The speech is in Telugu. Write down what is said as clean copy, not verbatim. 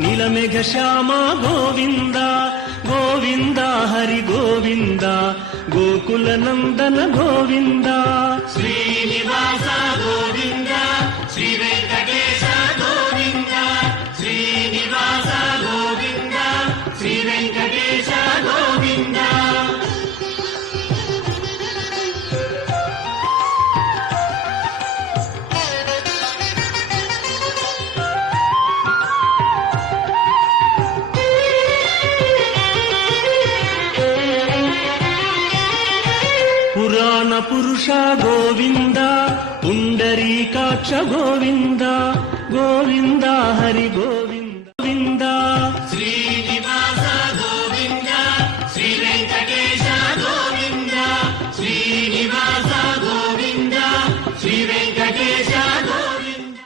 నీలమేఘ శ్యామ గోవింద గోవింద హరి గోవింద గోకుల నందన గోవింద శ్రీనివాస గోవింద శ్రీ వెంకటేశ గోవింద శ్రీనివాస గోవింద శ్రీ వెంకటేశ గోవింద పురాణ పురుష గోవింద పుండరీకాక్ష గోవింద గోవింద హరి గోవింద